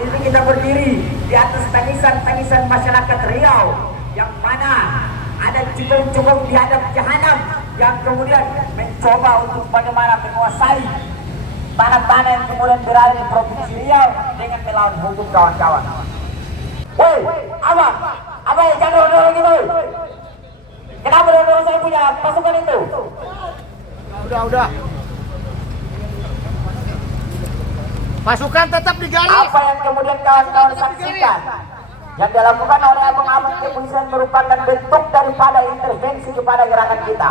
Hari ini kita berdiri di atas tangisan-tangisan masyarakat Riau yang mana ada cukong-cukong di hadap jahanam yang kemudian mencoba untuk bagaimana menguasai tanah-tanah yang kemudian berada di Provinsi Riau dengan melawan hukum, kawan-kawan. Woi, apa ya, jangan dorong-dorong gitu. Kenapa dorong-dorong saya punya pasukan itu? Udah. Pasukan tetap digali. Apa yang kemudian kawan-kawan saksikan yang dilakukan oleh abang-abang kepolisian merupakan bentuk daripada intervensi kepada gerakan kita.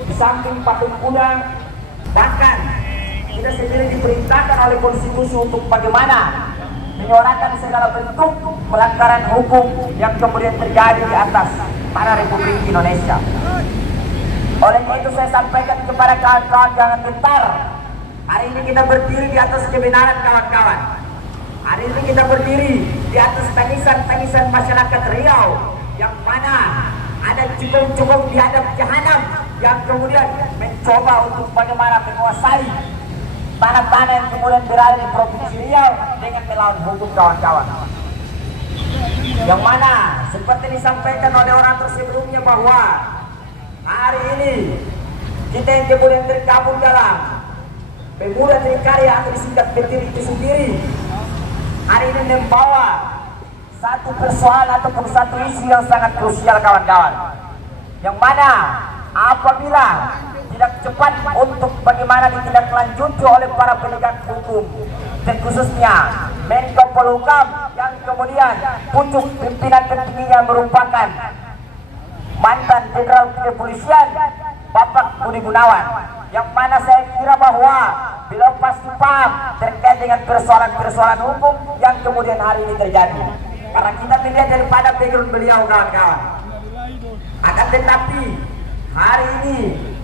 Di samping patung kuda, bahkan kita sendiri diperintahkan oleh konstitusi untuk bagaimana menyuarakan segala bentuk pelanggaran hukum yang kemudian terjadi di atas tanah Republik Indonesia. Oleh itu saya sampaikan kepada kawan-kawan, jangan gentar. Hari ini kita berdiri di atas kebenaran, kawan-kawan. Hari ini kita berdiri di atas tangisan-tangisan masyarakat Riau yang mana ada cukong-cukong di hadap jahanam yang kemudian mencoba untuk bagaimana menguasai tanah-tanah yang kemudian berada di Provinsi Riau dengan melawan hukum, kawan-kawan. Yang mana seperti disampaikan oleh orator sebelumnya bahwa hari ini kita yang kemudian tergabung dalam Pemuda Trikarya atau disingkat PTRI itu sendiri hari ini membawa satu persoalan ataupun satu isu yang sangat krusial, kawan-kawan, yang mana apabila tidak cepat untuk bagaimana ditindaklanjuti oleh para penegak hukum dan khususnya Menko Polhukam yang kemudian pucuk pimpinan tertingginya merupakan mantan Jenderal Kepolisian Bapak Budi Gunawan, yang mana saya kira bahwa beliau pasti paham terkait dengan persoalan-persoalan hukum yang kemudian hari ini terjadi. Karena kita melihat daripada background beliau, kawan-kawan. Akan tetapi hari ini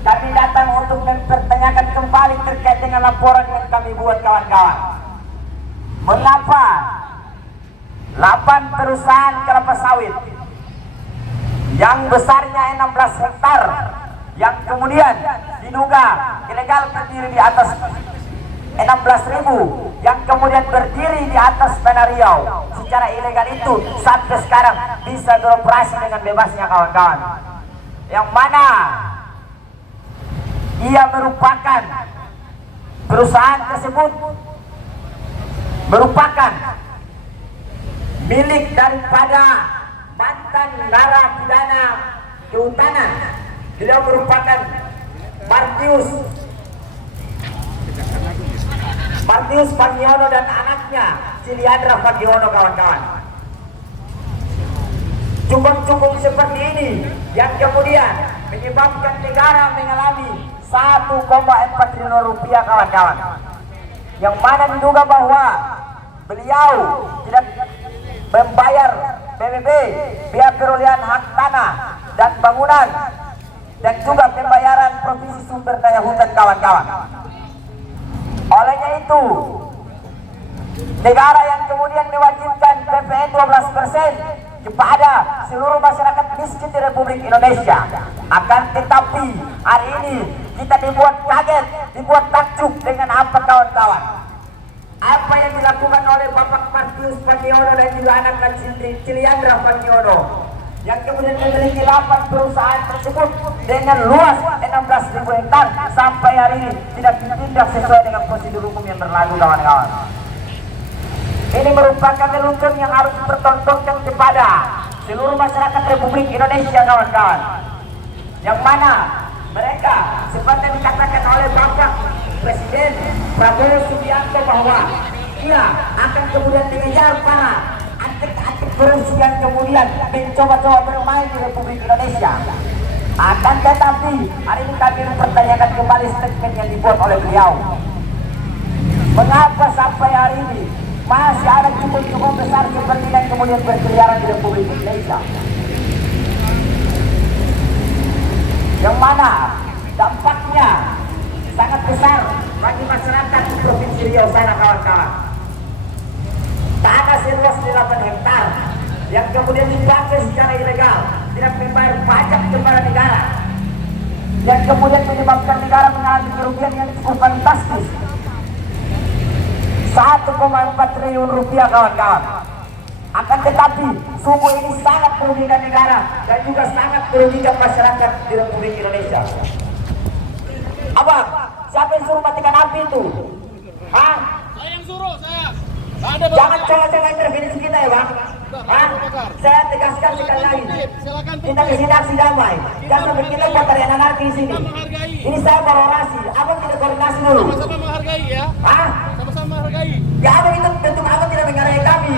kami datang untuk mempertanyakan kembali terkait dengan laporan yang kami buat, kawan-kawan. Mengapa 8 perusahaan kelapa sawit yang besarnya 16 hektar yang kemudian diduga ilegal berdiri di atas 16.000 yang kemudian berdiri di atas tanah Riau secara ilegal itu sampai sekarang bisa beroperasi dengan bebasnya, kawan-kawan, yang mana ia merupakan perusahaan tersebut merupakan milik daripada mantan narapidana kehutanan. Beliau merupakan Martius Pagiono dan anaknya Ciliandra Pagiono, kawan-kawan. Cukong-cukong seperti ini yang kemudian menyebabkan negara mengalami 1,4 triliun rupiah, kawan-kawan, yang mana diduga bahwa beliau tidak membayar PBB, biaya perolehan hak tanah dan bangunan, dan juga pembayaran Provinsi Sumber Daya Hutan, kawan-kawan. Olehnya itu, negara yang kemudian mewajibkan PPN 12% kepada seluruh masyarakat miskin di Republik Indonesia. Akan tetapi hari ini kita dibuat kaget, dibuat takjub dengan apa, kawan-kawan? Apa yang dilakukan oleh Bapak Martius Pagiono dan juga anak Ciliandra Pagiono yang kemudian memiliki 8 perusahaan tersebut dengan luas 16.000 hektar sampai hari ini tidak ditindak sesuai dengan prosedur hukum yang berlaku, kawan-kawan. Ini merupakan lelucon yang harus dipertontonkan kepada seluruh masyarakat Republik Indonesia, kawan-kawan, yang mana mereka seperti dikatakan oleh Bapak Presiden Prabowo Subianto bahwa ia akan kemudian mengejar para antek-antek korupsi yang kemudian mencoba-coba bermain di Republik Indonesia. Akan tetapi hari ini kami mempertanyakan kembali statement yang dibuat oleh beliau. Mengapa sampai hari ini masih ada cukup-cukup besar seperti yang kemudian berkeliaran di Republik Indonesia, yang mana dampaknya sangat besar bagi masyarakat di Provinsi Riau sana, kawan-kawan. Tanah seluas 8 hektar yang kemudian dipakai secara ilegal, tidak membayar pajak kepada negara, yang kemudian menyebabkan negara mengalami kerugian yang cukup fantastis 1,4 triliun rupiah kawan-kawan. Akan tetapi sumur ini sangat merugikan negara dan juga sangat merugikan masyarakat di Republik Indonesia. Abang, siapa yang suruh matikan api itu? Hah? Saya yang suruh, saya. Jangan coba-coba intervensi kita ya bang. Hah? Saya tegaskan sekali lagi. Kita ke sini aksi damai. Jangan sampai kita buat tarian anarki di sini. Ini saya berorasi. Abang kita koordinasi dulu. Sama-sama menghargai ya. Hah? Sama-sama menghargai. Ya abang itu bentuk abang tidak menghargai kami.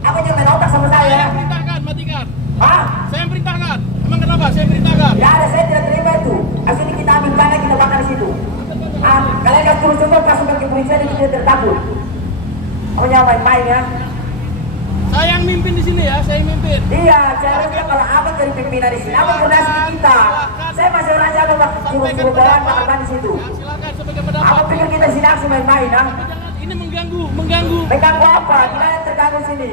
Abang jangan main otak sama saya. Saya yang perintahkan, matikan. Hah? Saya yang perintahkan. Emang kenapa? Saya yang perintahkan. Ya ada, saya tidak terima itu. Asli ini kita ambil tanah kita bakar di situ. Kalian kan terus coba pasukan kepolisian itu tidak tertakut. Pokoknya main-main ya. Saya yang mimpin di sini ya, saya yang mimpin. Iya, seharusnya kalau abang jadi pimpinan di sini, abang koordinasi di kita. Saya masih orang jago bang, suruh orang bakar di situ. Ya, silakan sampaikan pendapat. Abang pikir kita sini aksi main-main, ha? Jangan, ini mengganggu. Mengganggu apa? Tidak ada yang terganggu sini.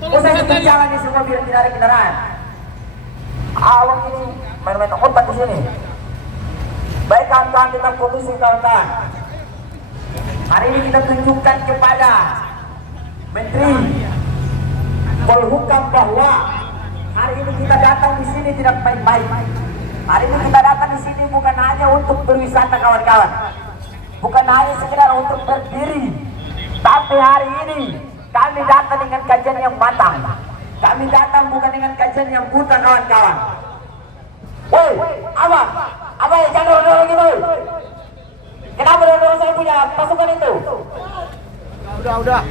Tolong Usah dihargai. jalan di semua biar tidak ada kendaraan. Abang ini main-main obat di sini. Baik kawan-kawan, kita fokus kawan-kawan. Hari ini kita tunjukkan kepada Menteri Polhukam bahwa hari ini kita datang di sini tidak main-main. Hari ini kita datang di sini bukan hanya untuk berwisata kawan-kawan, bukan hanya sekedar untuk berdiri, tapi hari ini kami datang dengan kajian yang matang. Kami datang bukan dengan kajian yang buta kawan-kawan. Woi, abang jangan dorong-dorong gitu. Kenapa dorong-dorong saya punya pasukan itu? Udah.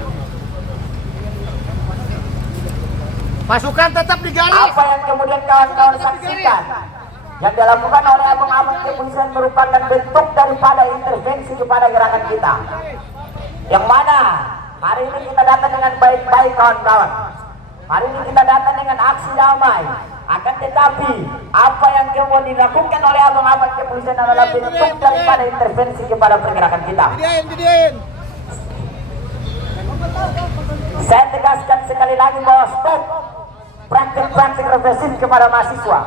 Pasukan tetap di garis. Apa yang kemudian kawan-kawan saksikan yang dilakukan oleh abang-abang kepolisian merupakan bentuk daripada intervensi kepada gerakan kita, yang mana hari ini kita datang dengan baik-baik kawan-kawan. Hari ini kita datang dengan aksi damai. Akan tetapi apa yang kemudian dilakukan oleh abang-abang kepolisian adalah bentuk daripada intervensi kepada pergerakan kita. Didiin. Saya tegaskan sekali lagi bahwa stop praktik-praktik represif kepada mahasiswa.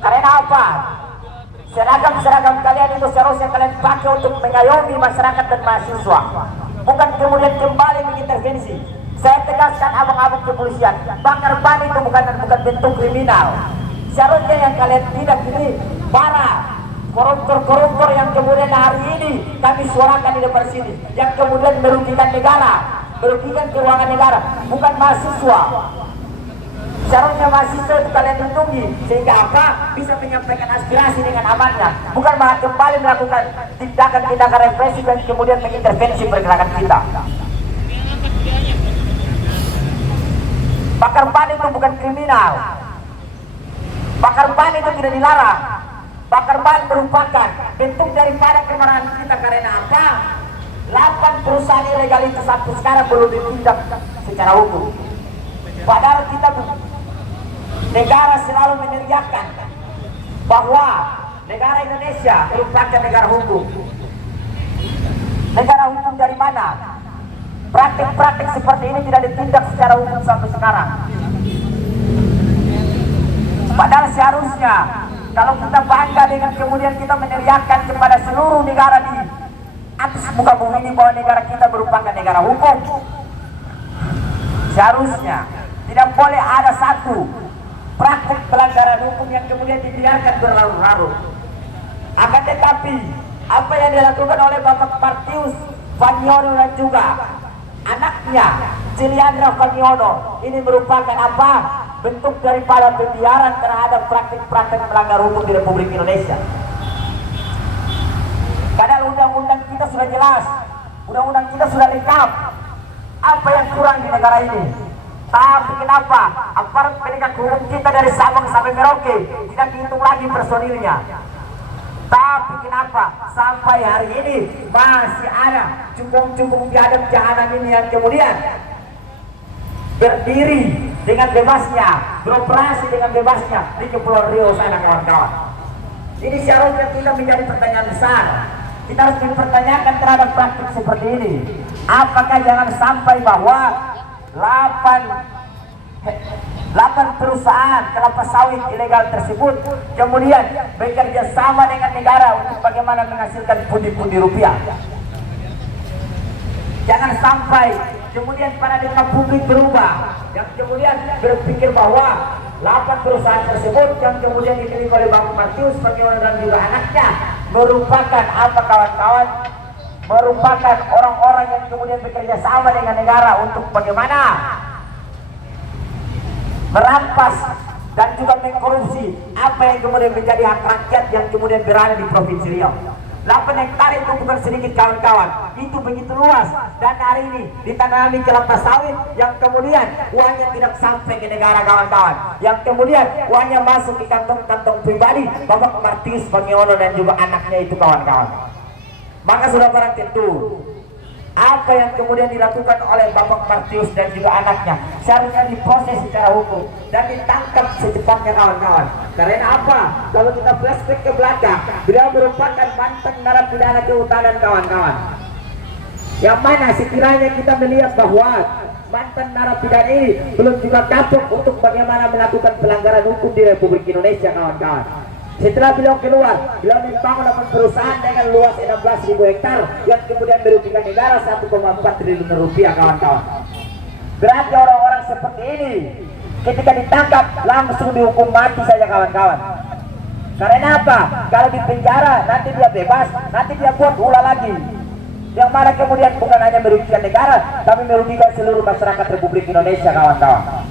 Karena apa? Seragam-seragam kalian itu seharusnya kalian pakai untuk mengayomi masyarakat dan mahasiswa, bukan kemudian kembali mengintervensi. Saya tegaskan abang-abang kepolisian, bakar ban itu bukan bentuk kriminal. Seharusnya yang kalian tidak ini para koruptor-koruptor yang kemudian hari ini kami suarakan di depan sini, yang kemudian merugikan negara, merugikan keuangan negara, bukan mahasiswa. Seharusnya mahasiswa itu kalian lindungi sehingga apa? Bisa menyampaikan aspirasi dengan amannya, bukan malah kembali melakukan tindakan-tindakan represif dan kemudian mengintervensi pergerakan kita. Bakar ban itu bukan kriminal. Bakar ban itu tidak dilarang. Bakar ban merupakan bentuk daripada kemarahan kita. Karena apa? 8 perusahaan ilegal itu sampai sekarang belum ditindak secara hukum. Padahal kita negara selalu meneriakkan bahwa negara Indonesia merupakan negara hukum. Negara hukum dari mana? Praktik-praktik seperti ini tidak ditindak secara hukum sampai sekarang. Padahal seharusnya kalau kita bangga dengan kemudian kita meneriakkan kepada seluruh negara di atas muka bumi ini bahwa negara kita merupakan negara hukum. Seharusnya tidak boleh ada satu praktik pelanggaran hukum yang kemudian dibiarkan berlarut-larut. Akan tetapi apa yang dilakukan oleh Bapak Martius Vanyono dan juga anaknya Ciliandra Vanyono ini merupakan apa? Bentuk daripada pembiaran terhadap praktik-praktik melanggar hukum di Republik Indonesia. Padahal undang-undang kita sudah jelas, undang-undang kita sudah lengkap. Apa yang kurang di negara ini? Tapi kenapa aparat penegak hukum kita dari Sabang sampai Merauke tidak dihitung lagi personilnya? Tapi kenapa sampai hari ini masih ada cukung-cukung biadab jahanam ini yang kemudian berdiri dengan bebasnya, beroperasi dengan bebasnya di Kepulauan Riau sana kawan-kawan. Ini seharusnya kita menjadi pertanyaan besar. Kita harus mempertanyakan terhadap praktik seperti ini. Apakah jangan sampai bahwa 8 8 perusahaan kelapa sawit ilegal tersebut kemudian bekerja sama dengan negara untuk bagaimana menghasilkan pundi-pundi rupiah. Jangan sampai kemudian paradigma publik berubah, yang kemudian berpikir bahwa 8 perusahaan tersebut yang kemudian dimiliki oleh Bapak Martius bagaimana dan juga anaknya merupakan apa kawan-kawan? Merupakan orang-orang yang kemudian bekerja sama dengan negara untuk bagaimana merampas dan juga mengkorupsi apa yang kemudian menjadi hak rakyat yang kemudian berada di Provinsi Riau. 8 hektar itu bukan sedikit kawan-kawan, itu begitu luas, dan hari ini ditanami kelapa sawit yang kemudian uangnya tidak sampai ke negara kawan-kawan, yang kemudian uangnya masuk ke kantong-kantong pribadi Bapak Martius Pangiono dan juga anaknya itu kawan-kawan. Maka sudah barang tentu apa yang kemudian dilakukan oleh Bapak Martius dan juga anaknya seharusnya diproses secara hukum dan ditangkap secepatnya kawan-kawan. Karena apa? Kalau kita flashback ke belakang, beliau merupakan mantan narapidana kehutanan kawan-kawan. Yang mana sekiranya kita melihat bahwa mantan narapidana ini belum juga kapok untuk bagaimana melakukan pelanggaran hukum di Republik Indonesia kawan-kawan. Setelah beliau keluar, beliau membangun 8 perusahaan dengan luas 16.000 hektar yang kemudian merugikan negara 1,4 triliun rupiah kawan-kawan. Berarti orang-orang seperti ini ketika ditangkap langsung dihukum mati saja kawan-kawan. Karena apa? Kalau di penjara nanti dia bebas, nanti dia buat ulah lagi. Yang mana kemudian bukan hanya merugikan negara, tapi merugikan seluruh masyarakat Republik Indonesia kawan-kawan.